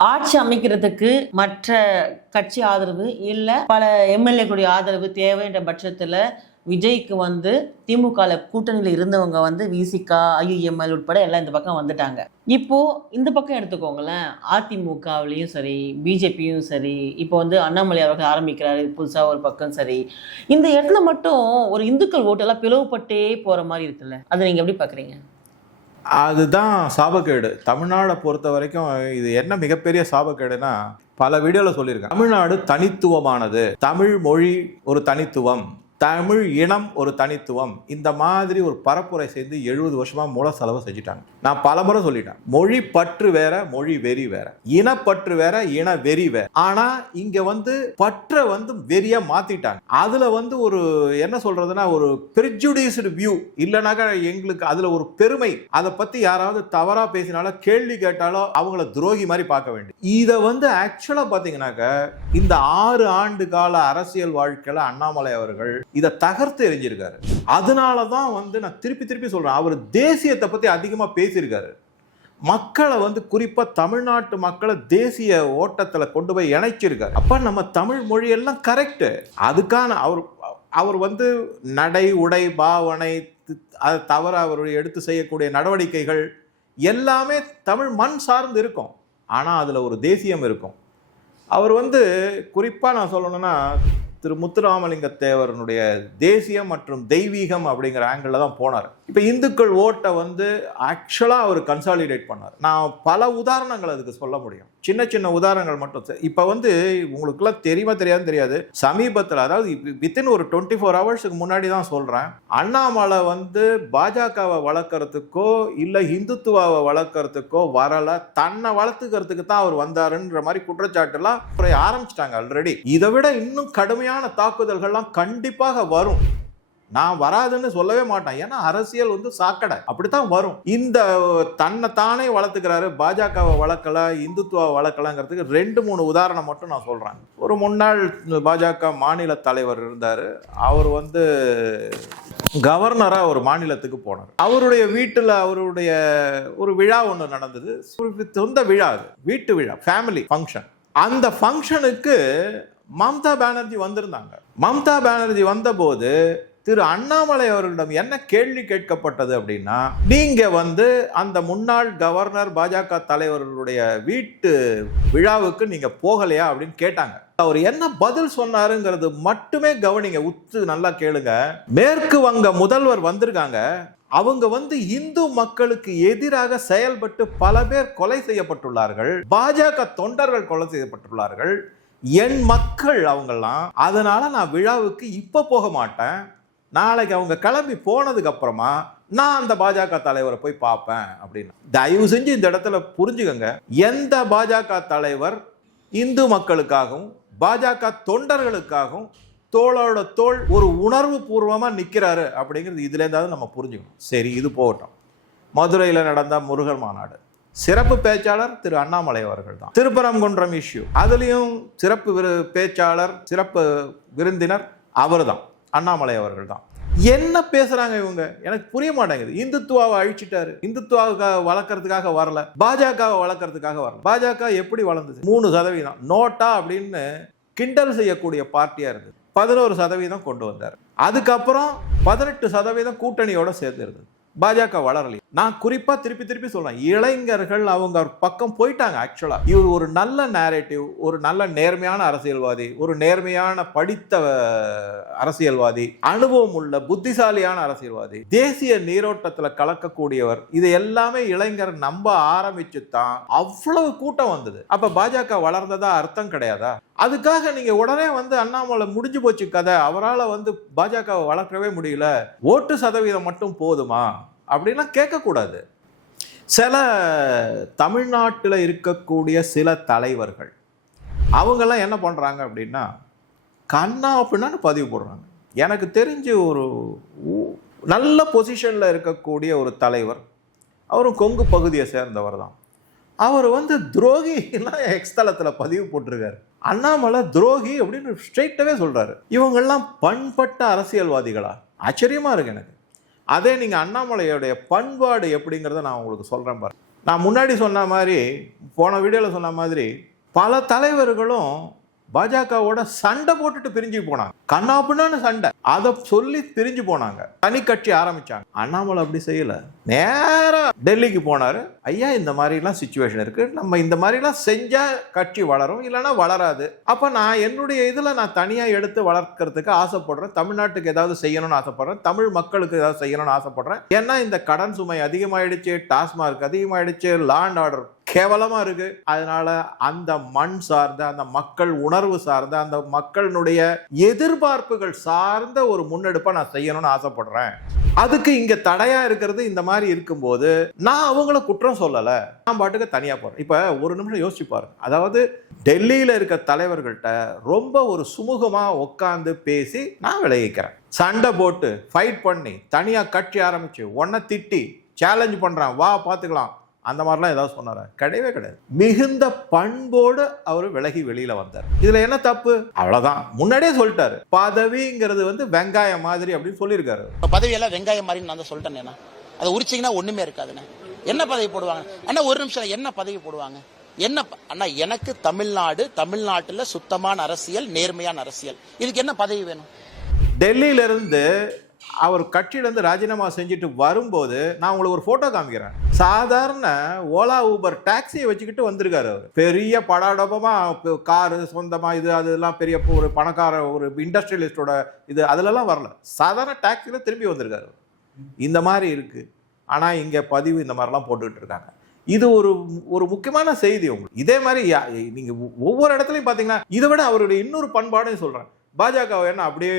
ஆட்சி அமைக்கிறதுக்கு மற்ற கட்சி ஆதரவு இல்ல பல எம்எல்ஏக்களுடைய ஆதரவு தேவைன்ற பட்சத்துல விஜய்க்கு வந்து திமுக கூட்டணியில் இருந்தவங்க வந்து விசிகா ஐயுஎம்எல் உட்பட எல்லாம் இந்த பக்கம் வந்துட்டாங்க. இப்போ இந்த பக்கம் எடுத்துக்கோங்களேன், அதிமுகவிலையும் சரி பிஜேபியும் சரி, இப்போ வந்து அண்ணாமலை அவர்கள் ஆரம்பிக்கிறாரு புதுசா ஒரு பக்கம் சரி, இந்த இடத்துல மட்டும் ஒரு இந்துக்கள் ஓட்டெல்லாம் பிளவுபட்டே போற மாதிரி இருக்குல்ல, அதை நீங்க எப்படி பாக்குறீங்க? அதுதான் சாபக்கேடு. தமிழ்நாடை பொறுத்த வரைக்கும் இது என்ன மிகப்பெரிய சாபக்கேடுனா, பல வீடியோவில் சொல்லியிருக்கேன். தமிழ்நாடு தனித்துவமானது, தமிழ் மொழி ஒரு தனித்துவம், தமிழ் இனம் ஒரு தனித்துவம், இந்த மாதிரி ஒரு பரப்புரை செய்து 70 வருஷமா மூல செலவு செஞ்சுட்டாங்க. நான் பல முறை சொல்லிட்டேன், மொழி பற்று வேற, மொழி வெறி வேற, இனப்பற்று வேற, இன வெறி வேற. ஆனா இங்க வந்து பற்ற வந்து வெறியா மாத்திட்டாங்க. அதுல வந்து ஒரு என்ன சொல்றதுன்னா, ஒரு பிரிஜுடிஸ்டு வியூ இல்லைனாக்கா எங்களுக்கு அதுல ஒரு பெருமை. அதை பத்தி யாராவது தவறா பேசினாலோ கேள்வி கேட்டாலோ அவங்கள துரோகி மாதிரி பார்க்க வேண்டிய. இதை வந்து ஆக்சுவலா பாத்தீங்கன்னாக்க இந்த 6 ஆண்டு கால அரசியல் வாழ்க்கையில அண்ணாமலை அவர்கள் இதை தகர்த்து எறிஞ்சிருக்காரு. அதனாலதான் வந்து நான் திருப்பி திருப்பி சொல்றேன், அவர் தேசியத்தை பத்தி அதிகமா பேசியிருக்காரு. மக்களை வந்து குறிப்பா தமிழ்நாட்டு மக்களை தேசிய ஓட்டத்துல கொண்டு போய் இணைச்சிருக்காரு. அப்ப நம்ம தமிழ் மொழியெல்லாம் கரெக்ட். அதுக்கான அவர் வந்து நடை உடை பாவனை அதை தவிர அவர் எடுத்து செய்யக்கூடிய நடவடிக்கைகள் எல்லாமே தமிழ் மண் சார்ந்து இருக்கும். ஆனா அதுல ஒரு தேசியம் இருக்கும். அவர் வந்து குறிப்பா நான் சொல்லணும்னா, திரு முத்துராமலிங்க தேவரனுடைய தேசியம் மற்றும் தெய்வீகம் அப்படிங்கிற ஆங்கிள் தான் போனார். இப்ப இந்துக்கள் ஓட்டை வந்து ஆக்சுவலா அவர் கன்சாலிடேட் பண்ணார். நான் பல உதாரணங்கள் அதுக்கு சொல்ல முடியும், சின்ன சின்ன உதாரணங்கள் மட்டும். இப்ப வந்து உங்களுக்குலாம் தெரியாதுன்னு தெரியாது, சமீபத்தில் அதாவது வித்தின் ஒரு 24 ஹவர்ஸுக்கு முன்னாடி தான் சொல்றேன், அண்ணாமலை வந்து பாஜகவை வளர்க்கறதுக்கோ இல்ல இந்துத்துவாவை வளர்க்கறதுக்கோ வரல, தன்னை வளர்த்துக்கிறதுக்கு தான் அவர் வந்தாருன்ற மாதிரி குற்றச்சாட்டு எல்லாம் ஆரம்பிச்சிட்டாங்க ஆல்ரெடி. இதை விட இன்னும் கடுமையான தாக்குதல்கள்லாம் கண்டிப்பாக வரும். நான் வராதுன்னு சொல்லவே மாட்டேன், ஏன்னா அரசியல் வந்து சாக்கடை, அப்படித்தான் வரும். இந்த தன்னை தானே வளர்த்துக்கிறாரு, பாஜகவை வளர்க்கல இந்துத்துவ வளர்க்கலங்கிறதுக்கு 2-3 உதாரணம் மட்டும் நான் சொல்றேன். ஒரு முன்னாள் பாஜக மாநில தலைவர் இருந்தாரு, அவர் வந்து கவர்னரா ஒரு மாநிலத்துக்கு போனார். அவருடைய வீட்டுல அவருடைய ஒரு விழா ஒன்று நடந்தது, சொந்த விழா, வீட்டு விழா, ஃபேமிலி ஃபங்க்ஷன். அந்த ஃபங்க்ஷனுக்கு மம்தா பானர்ஜி வந்திருந்தாங்க. மம்தா பானர்ஜி வந்தபோது திரு அண்ணாமலை அவர்களிடம் என்ன கேள்வி கேட்கப்பட்டது அப்படின்னா, நீங்க வந்து அந்த முன்னாள் கவர்னர் பாஜக தலைவர்களுடைய வீட்டு விழாவுக்கு நீங்க போகலையா அப்படின்னு கேட்டாங்க. அவர் என்ன பதில் சொன்னாருங்கிறது மட்டுமே கவனிங்க, உத்து நல்லா கேளுங்க. மேற்கு வங்க முதல்வர் வந்திருக்காங்க, அவங்க வந்து இந்து மக்களுக்கு எதிராக செயல்பட்டு பல பேர் கொலை செய்யப்பட்டுள்ளார்கள், பாஜக தொண்டர்கள் கொலை செய்யப்பட்டுள்ளார்கள், என் மக்கள் அவங்கெல்லாம், அதனால நான் விழாவுக்கு இப்ப போக மாட்டேன், நாளைக்கு அவங்க கிளம்பி போனதுக்கு அப்புறமா நான் அந்த பாஜக தலைவரை போய் பார்ப்பேன் அப்படின்னு. தயவு செஞ்சு இந்த இடத்துல புரிஞ்சுக்கங்க, எந்த பாஜக தலைவர் இந்து மக்களுக்காகவும் பாஜக தொண்டர்களுக்காகவும் தோளோட தோள் ஒரு உணர்வு பூர்வமா நிக்கிறாரு அப்படிங்கிறது இதுல இருந்தாவது நம்ம புரிஞ்சுக்கணும். சரி, இது போகட்டும். மதுரையில நடந்த முருகன் மாநாடு, சிறப்பு பேச்சாளர் திரு அண்ணாமலை அவர்கள் தான். திருப்பரங்குன்றம் இஷ்யூ, அதுலயும் சிறப்பு பேச்சாளர் சிறப்பு விருந்தினர் அவர் தான், அண்ணாமலை அவர்கள் தான். என்ன பேசுறாங்க இவங்க, எனக்கு புரிய மாட்டேங்குது. இந்துத்துவாவை அழிச்சிட்டாரு, இந்துத்துவாவுக்காக வளர்க்கறதுக்காக வரல, பாஜகவை வளர்க்கறதுக்காக வரல. பாஜக எப்படி வளர்ந்தது? 3% நோட்டா அப்படின்னு கிண்டல் செய்யக்கூடிய பார்ட்டியா இருக்கு. 11% கொண்டு வந்தார். அதுக்கப்புறம் 18% கூட்டணியோட சேர்ந்து இருந்தது. பாஜக வளரலையே. நான் குறிப்பா திருப்பி திருப்பி சொல்றேன், இளைஞர்கள் அவங்க பக்கம் போயிட்டாங்க. ஆக்சுவலா இவர் ஒரு நல்ல நேரேட்டிவ், ஒரு நல்ல நேர்மையான அரசியல்வாதி, ஒரு நேர்மையான படித்த அரசியல்வாதி, அனுபவம் உள்ள புத்திசாலியான அரசியல்வாதி, தேசிய நீரோட்டத்துல கலக்கக்கூடியவர். இது எல்லாமே இளைஞர் நம்ப ஆரம்பிச்சு தான் அவ்வளவு கூட்டம் வந்தது. அப்ப பாஜக வளர்ந்ததா அர்த்தம் கிடையாதா? அதுக்காக நீங்க உடனே வந்து அண்ணாமலை முடிஞ்சு போச்சு கதை, அவரால் வந்து பாஜகவை வளர்க்கவே முடியல, ஓட்டு சதவீதம் மட்டும் போதுமா அப்படின்னா கேட்கக்கூடாது. சில தமிழ்நாட்டில் இருக்கக்கூடிய சில தலைவர்கள் அவங்கெல்லாம் என்ன பண்ணுறாங்க அப்படின்னா, கண்ணா அப்படின்னு பதிவு போடுறாங்க. எனக்கு தெரிஞ்சு ஒரு நல்ல பொசிஷனில் இருக்கக்கூடிய ஒரு தலைவர், அவரும் கொங்கு பகுதியை சேர்ந்தவர் தான். அவர் வந்து துரோகிலாம் எக்ஸ்தலத்தில் பதிவு போட்டிருக்காரு. அண்ணாமலை துரோகி அப்படின்னு ஸ்ட்ரெயிட்டாவே சொல்றாரு. இவங்கெல்லாம் பண்பட்ட அரசியல்வாதிகளா? ஆச்சரியமா இருக்கு எனக்கு. அதே நீங்க அண்ணாமலையோடைய பண்பாடு எப்படிங்கிறத நான் உங்களுக்கு சொல்றேன் பாரு. நான் முன்னாடி சொன்ன மாதிரி, போன வீடியோவில் சொன்ன மாதிரி, பல தலைவர்களும் பாஜகவோட சண்டை போட்டுட்டு பிரிஞ்சு போனாங்க. கண்ணாப்புன்னு சண்டை, அதை சொல்லி பிரிஞ்சு போனாங்க, தனி கட்சி ஆரம்பிச்சாங்க. அண்ணாமலை அப்படி செய்யல, நேரா டெல்லிக்கு போனாரு. ஐயா, இந்த மாதிரிலாம் சுச்சுவேஷன் இருக்கு, நம்ம இந்த மாதிரிலாம் செஞ்சா கட்சி வளரும், இல்லைன்னா வளராது. அப்ப நான் என்னுடைய இதுல நான் தனியா எடுத்து வளர்க்கறதுக்கு ஆசைப்படுறேன், தமிழ்நாட்டுக்கு ஏதாவது செய்யணும்னு ஆசைப்படுறேன், தமிழ் மக்களுக்கு ஏதாவது செய்யணும்னு ஆசைப்படுறேன். ஏன்னா இந்த கடன் சுமை அதிகமாயிடுச்சு, டாஸ்மார்க் அதிகமாயிடுச்சு, லா அண்ட் ஆர்டர் கேவலமா இருக்கு. அதனால அந்த மண் சார்ந்த, அந்த மக்கள் உணர்வு சார்ந்த, அந்த மக்களுடைய எதிர்பார்ப்புகள் சார்ந்த ஒரு முன்னெடுப்பை நான் செய்யணும்னு ஆசைப்படுறேன். அதுக்கு இங்க தடையா இருக்கிறது இந்த மாதிரி இருக்கும்போது நான் அவங்கள குற்றம் சொல்லல, நான் பாட்டுக்கு தனியா போறேன். இப்ப ஒரு நிமிஷம் யோசிச்சு பாருங்க. அதாவது டெல்லியில இருக்க தலைவர்கள்ட்ட ரொம்ப ஒரு சுமூகமா உட்கார்ந்து பேசி நான் விளைவிக்கிறேன், சண்டை போட்டு ஃபைட் பண்ணி தனியா கட்சி ஆரம்பிச்சு ஒன்ன திட்டி சேலஞ்ச் பண்றேன், வா பாத்துக்கலாம், அந்த மாதிரிலாம் ஏதாவது சொன்னாரா? கிடையவே கிடையாது. மிகுந்த பண்போடு அவர் விலகி வெளியில வந்தார். இதுல என்ன தப்பு? அவ்வளவுதான், முன்னாடியே சொல்லிட்டாரு. பதவிங்கிறது வெங்காயம் மாதிரி அப்படின்னு சொல்லியிருக்காரு. பதவியெல்லாம் வெங்காயம் மாதிரி நான் தான் சொல்லிட்டேன். அதை உரிச்சிங்கன்னா ஒண்ணுமே இருக்காதுண்ணே. என்ன பதவி போடுவாங்க அண்ணா? ஒரு நிமிஷம், என்ன பதவி போடுவாங்க? என்ன அண்ணா, எனக்கு தமிழ்நாட்டுல சுத்தமான அரசியல், நேர்மையான அரசியல், இதுக்கு என்ன பதவி வேணும்? டெல்லியில இருந்து அவர் கட்சியிலேருந்து ராஜினாமா செஞ்சுட்டு வரும்போது நான் உங்களுக்கு ஒரு போட்டோ காமிக்கிறேன். சாதாரண ஓலா ஊபர் டாக்ஸியை வச்சுக்கிட்டு வந்திருக்காரு. அவர் பெரிய படாடபமா காரு சொந்தமா இது அதெல்லாம் பெரிய ஒரு பணக்கார ஒரு இண்டஸ்ட்ரியலிஸ்டோட இது அதுலலாம் வரல, சாதாரண டாக்ஸியில் திரும்பி வந்திருக்காரு. இந்த மாதிரி இருக்கு. ஆனால் இங்கே பதிவு இந்த மாதிரிலாம் போட்டுக்கிட்டு இருக்காங்க. இது ஒரு முக்கியமான செய்தி உங்களுக்கு. இதே மாதிரி நீங்கள் ஒவ்வொரு இடத்துலையும் பார்த்தீங்கன்னா, இதை விட அவருடைய இன்னொரு பண்பாடையும் சொல்கிறேன். பாஜக என்ன அப்படியே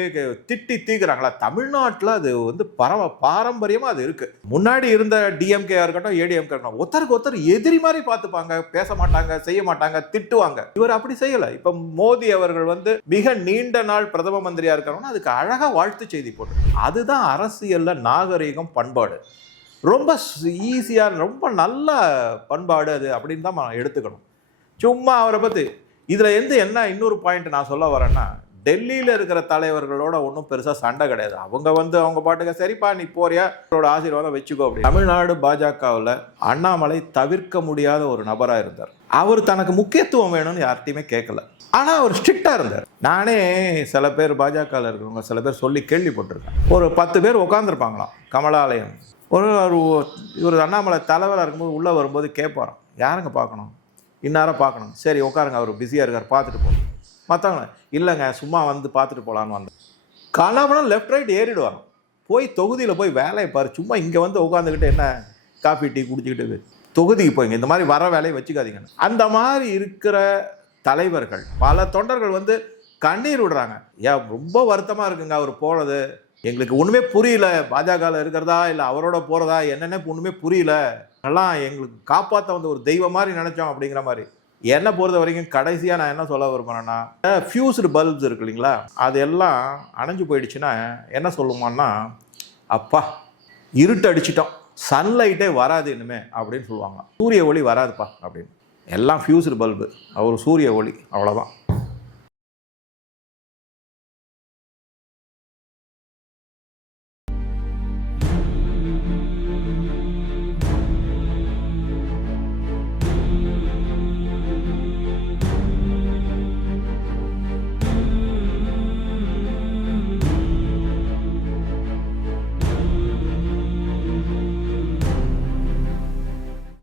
திட்டி தீக்குறாங்களா? தமிழ்நாட்டில் அது பாரம்பரியமாக அது இருக்கு. முன்னாடி இருந்த டிஎம்கே இருக்கட்டும், ஏடிஎம்கே இருக்கட்டும், ஒருத்தருக்கு ஒருத்தர் எதிரி மாதிரி பார்த்துப்பாங்க, பேச மாட்டாங்க, செய்ய மாட்டாங்க, திட்டுவாங்க. இவர் அப்படி செய்யலை. இப்போ மோடி அவர்கள் மிக நீண்ட நாள் பிரதம மந்திரியா இருக்காங்கன்னா அதுக்கு அழகாக வாழ்த்து செய்தி போட்டு, அதுதான் அரசியல்ல நாகரீகம், பண்பாடு. ரொம்ப ஈஸியாக, ரொம்ப நல்ல பண்பாடு அது அப்படின்னு தான் நான் எடுத்துக்கணும். சும்மா அவரை பற்றி இதில் என்ன இன்னொரு பாயிண்ட் நான் சொல்ல வரேன்னா, டெல்லியில் இருக்கிற தலைவர்களோட ஒன்றும் பெருசாக சண்டை கிடையாது. அவங்க அவங்க பாட்டுக்க சரிப்பா நீ போறியா, அவரோட ஆசீர்வாதம் வச்சுக்கோ அப்படி. தமிழ்நாடு பாஜகவில் அண்ணாமலை தவிர்க்க முடியாத ஒரு நபராக இருந்தார். அவர் தனக்கு முக்கியத்துவம் வேணும்னு யார்கிட்டையுமே கேட்கல. ஆனால் அவர் ஸ்ட்ரிக்டாக இருந்தார். நானே சில பேர் பாஜகவில் இருக்கிறவங்க சில பேர் சொல்லி கேள்விப்பட்டிருக்கேன். ஒரு 10 பேர் உட்காந்துருப்பாங்களாம் கமலாலயம். இவர் அண்ணாமலை தலைவராக இருக்கும்போது உள்ளே வரும்போது கேட்பாராம், யாருங்க பார்க்கணும்? இன்னாரம் பார்க்கணும். சரி உட்காருங்க, அவர் பிஸியாக இருக்கார், பார்த்துட்டு போகணும். மற்றவங்க இல்லைங்க சும்மா பார்த்துட்டு போகலான்னு வந்தேன். கணவனும் லெஃப்ட் ரைட் ஏறிடுவாங்க. போய் தொகுதியில் போய் வேலையை பாரு, சும்மா இங்கே உட்காந்துக்கிட்டு என்ன காஃபி டீ குடிச்சிக்கிட்டு தொகுதிக்கு போய்ங்க, இந்த மாதிரி வர வேலையை வச்சுக்காதீங்கன்னு. அந்த மாதிரி இருக்கிற தலைவர்கள், பல தொண்டர்கள் கண்ணீர் விடுறாங்க. ஏன் ரொம்ப வருத்தமாக இருக்குங்க அவர் போனது, எங்களுக்கு ஒன்றுமே புரியல, பாஜகவில் இருக்கிறதா இல்லை அவரோட போகிறதா என்னென்ன ஒன்றுமே புரியல, எல்லாம் எங்களுக்கு காப்பாற்ற ஒரு தெய்வம் மாதிரி நினச்சோம் அப்படிங்கிற மாதிரி. என்னை பொறுத்த வரைக்கும் கடைசியாக நான் என்ன சொல்ல விரும்புகிறேன்னா, ஃபியூஸ்டு பல்ப்ஸ் இருக்கு இல்லைங்களா, அது எல்லாம் அணைஞ்சு போயிடுச்சுன்னா என்ன சொல்லுமான்னா, அப்பா இருட்டு அடிச்சிட்டோம், சன்லைட்டே வராது இனிமே அப்படின்னு சொல்லுவாங்க. சூரிய ஒளி வராதுப்பா அப்படின்னு. எல்லாம் ஃபியூஸ்டு பல்பு, அவர் சூரிய ஒளி, அவ்வளோதான்.